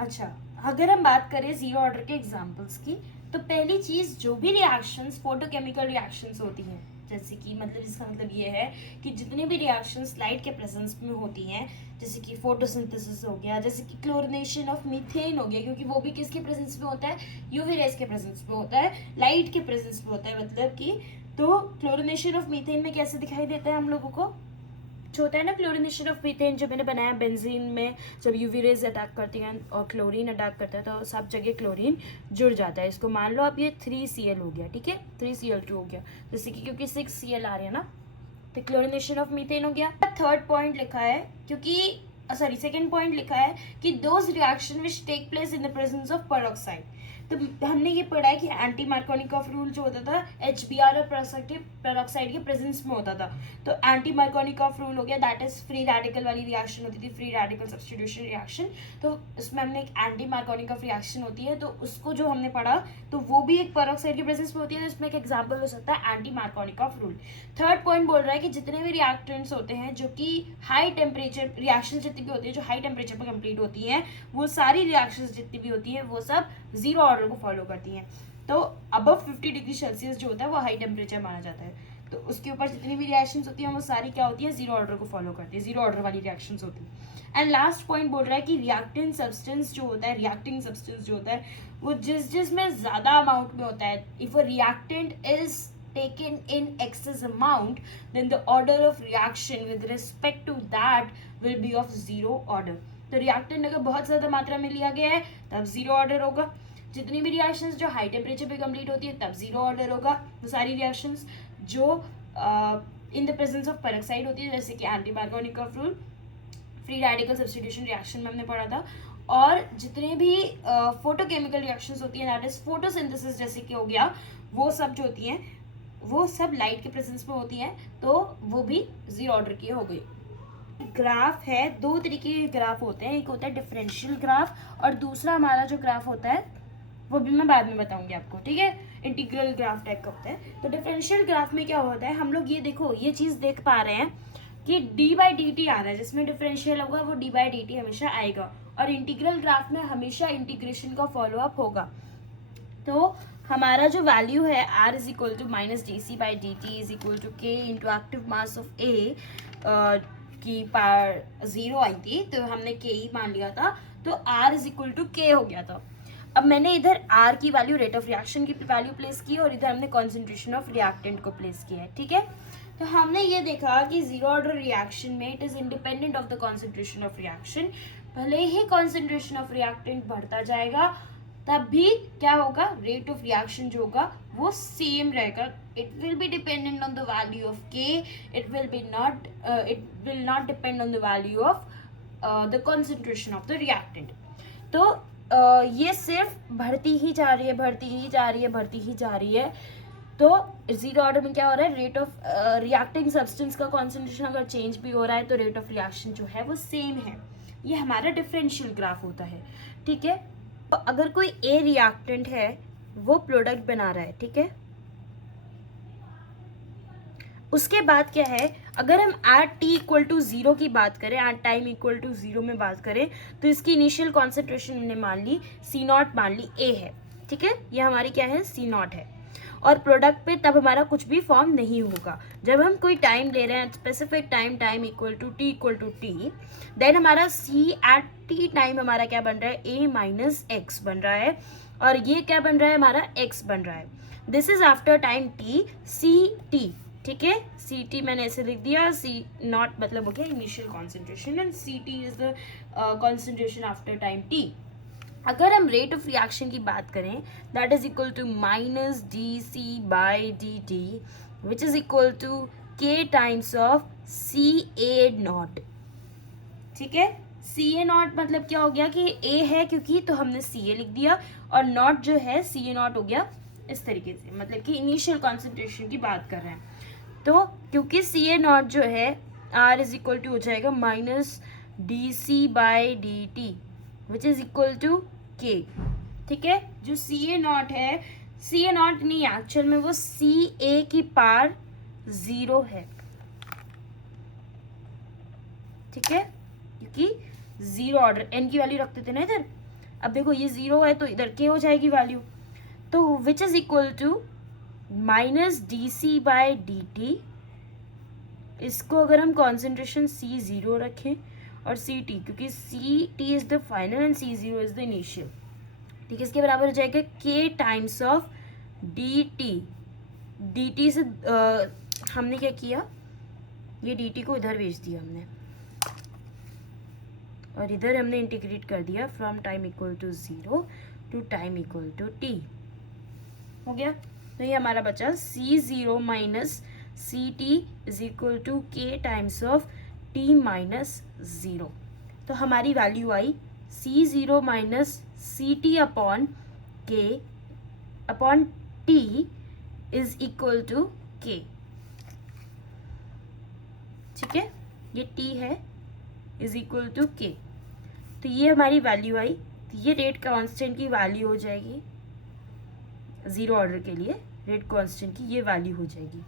अच्छा, अगर हम बात करें जीरो ऑर्डर के एग्जांपल्स की, तो पहली चीज जो भी रिएक्शंस फोटोकेमिकल रिएक्शंस होती हैं, जैसे कि मतलब इसका मतलब ये है कि जितने भी रिएक्शंस लाइट के प्रेजेंस में होती हैं, जैसे कि फोटोसिंथेसिस हो गया, जैसे कि क्लोरिनेशन ऑफ मीथेन हो गया, क्योंकि वो भी किसके प्रेजेंस में होता है, यूवी रेज के प्रेजेंस में होता है, लाइट के प्रेजेंस में होता है, मतलब कि तो क्लोरिनेशन ऑफ मीथेन में कैसे दिखाई देता है हम लोगों को, जो होता है ना क्लोरिनेशन ऑफ मीथेन, जो मैंने बनाया बेंजीन में, जब यूवी रेज अटैक करती हैं और क्लोरीन अटैक करता है तो सब जगह क्लोरीन जुड़ जाता है। इसको मान लो अब ये 3Cl हो गया, ठीक है, 3Cl2 हो गया, जैसे कि क्योंकि 6Cl आ रही है ना, तो क्लोरिनेशन ऑफ मीथेन हो गया। थर्ड पॉइंट लिखा है, क्योंकि सॉरी सेकेंड पॉइंट लिखा है कि those reaction which take place in the presence of peroxide. तो हमने ये पढ़ा है कि एंटी मार्कोनिकॉफ रूल जो होता था HBr और पेरोक्साइड के प्रेजेंस में होता था, तो एंटी मार्कोनिकॉफ रूल हो गया, दैट इज फ्री रेडिकल वाली रिएक्शन होती थी, फ्री रेडिकल सब्स्टिट्यूशन रिएक्शन। तो उसमें हमने एक एंटी मार्कोनिकॉफ रिएक्शन होती है, तो उसको जो हमने पढ़ा तो वो भी एक पेरोक्साइड के प्रेजेंस में होती है, तो इसमें एक एग्जाम्पल हो सकता है anti Markovnikov rule. Third point बोल रहा है कि जितने भी रिएक्टेंट्स होते हैं जो कि हाई टेम्परेचर रिएक्शन जितनी भी होती है जो हाई टेम्परेचर पर कंप्लीट होती हैं, वो सारी रिएक्शंस जितनी भी होती हैं वो सब जीरो ऑर्डर को फॉलो करती हैं। तो अबव 50 डिग्री सेल्सियस जो होता है वो हाई टेम्परेचर माना जाता है, तो उसके ऊपर जितनी भी रिएक्शंस होती हैं वो सारी क्या होती है, जीरो ऑर्डर को फॉलो करती है, जीरो ऑर्डर वाली रिएक्शंस होती है। एंड लास्ट पॉइंट बोल रहा है कि रिएक्टेंट सब्सटेंस जो होता है, रिएक्टिंग सब्सटेंस जो होता है वो जिसमें ज्यादा अमाउंट में होता है, if a reactant is taken in excess amount, then the order of reaction with respect to that will be of zero order. तो रिएक्टेंट अगर बहुत ज्यादा मात्रा में लिया गया है तब जीरो ऑर्डर होगा, जितनी भी रिएक्शंस जो हाई टेम्परेचर पे कंप्लीट होती है तब जीरो ऑर्डर होगा, वो सारी रिएक्शंस जो इन द प्रेजेंस ऑफ पेरोक्साइड होती है, जैसे कि anti Markovnikov rule, free radical substitution reaction में हमने पढ़ा था, और जितने भी फोटोकेमिकल रिएक्शंस होती है, दैट इज फोटोसिंथेसिस जैसे कि हो गया, वो सब जो होती हैं वो सब लाइट के प्रेजेंस में होती हैं, तो वो भी जीरो ऑर्डर की हो गई। ग्राफ है, दो तरीके के ग्राफ होते हैं, एक होता है डिफरेंशियल ग्राफ और दूसरा हमारा जो ग्राफ होता है वो भी मैं बाद में बताऊंगी आपको, ठीक है, इंटीग्रल ग्राफ टाइप का होता है। तो डिफरेंशियल ग्राफ में क्या होता है, हम लोग ये देखो ये चीज देख पा रहे हैं कि d/dt आ रहा है, जिसमें डिफरेंशियल होगा वो d/dt हमेशा आएगा, और इंटीग्रल ग्राफ में हमेशा इंटीग्रेशन का फॉलोअप होगा। तो हमारा जो वैल्यू है r is equal to minus dc/dt is equal to k into active mass of a की पावर 0 आई थी, तो हमने k ही मान लिया था, तो r is equal to k हो गया था। अब मैंने इधर r की वैल्यू रेट ऑफ रिएक्शन की वैल्यू प्लेस की और इधर हमने कॉन्सेंट्रेशन ऑफ रिएक्टेंट को प्लेस किया है, ठीक है। तो हमने ये देखा कि जीरो ऑर्डर रिएक्शन में it is independent of the concentration of reaction, भले ही कॉन्सेंट्रेशन ऑफ रिएक्टेंट बढ़ता जाएगा तब भी क्या होगा, रेट ऑफ रिएक्शन जो होगा वो सेम रहेगा, it will be dependent on the value of k, it will not depend on the value of the concentration of the reactant. तो ये सिर्फ बढ़ती ही जा रही है, बढ़ती ही जा रही है, बढ़ती ही जा रही है। तो जीरो ऑर्डर में क्या हो रहा है, रेट ऑफ रिएक्टिंग सब्सटेंस का कॉन्सेंट्रेशन अगर चेंज भी हो रहा है तो रेट ऑफ रिएक्शन जो है वो सेम है। ये हमारा डिफरेंशियल ग्राफ होता है, ठीक है। तो अगर कोई ए रिएक्टेंट है वो प्रोडक्ट बना रहा है, ठीक है, उसके बाद क्या है, अगर हम एट t इक्वल टू 0 की बात करें, एट टाइम इक्वल टू 0 में बात करें, तो इसकी इनिशियल कॉन्सेंट्रेशन हमने मान ली C0 मान ली A है, ठीक है, ये हमारी क्या है C0 है, और प्रोडक्ट पे तब हमारा कुछ भी फॉर्म नहीं होगा। जब हम कोई टाइम ले रहे हैं, specific time equal to t, then हमारा C एट t टाइम हमारा क्या बन रहा है, A माइनस एक्स बन रहा है, और ये क्या बन रहा है, हमारा x बन रहा है। This is after time t CT, ठीक है, CT मैंने ऐसे लिख दिया, C0 मतलब हो गया initial concentration and CT is the concentration after time t। अगर हम रेट ऑफ रिएक्शन की बात करें, that is equal to minus dc/dt which is equal to k times of CA0, ठीक है। CA0 मतलब क्या हो गया कि A है क्योंकि, तो हमने CA लिख दिया, और नॉट जो है CA0 हो गया इस तरीके से, मतलब कि इनिशियल कॉन्सेंट्रेशन की बात कर रहे हैं। तो क्योंकि CA0 जो है R इज इक्वल टू हो जाएगा minus dc/dt which is equal to k, ठीक है। जो CA0 है, CA0 नहीं एक्चुअल में वो CA की पावर 0 है, ठीक है, क्योंकि जीरो ऑर्डर n की वैल्यू रखते थे ना इधर, अब देखो ये 0 है तो इधर के हो जाएगी वैल्यू, तो which is equal to minus D C by D T. इसको अगर हम कॉन्सेंट्रेशन C0 रखें और CT, क्योंकि CT is the final and C0 is the initial, ठीक है, इसके बराबर हो जाएगा K times of DT। DT से हमने क्या किया, ये DT को इधर भेज दिया हमने और इधर हमने इंटीग्रेट कर दिया from time equal to 0 to time equal to t। हो गया, तो ये हमारा बचा C0 minus CT is equal to K times of T minus 0। तो हमारी वैल्यू आई C0 minus CT upon K upon T is equal to K। ठीक है, ये T है इज इक्वल टू K। तो ये हमारी वैल्यू आई, तो ये रेट कांस्टेंट की वैल्यू हो जाएगी, 0 ऑर्डर के लिए रेट कांस्टेंट की ये वैल्यू हो जाएगी।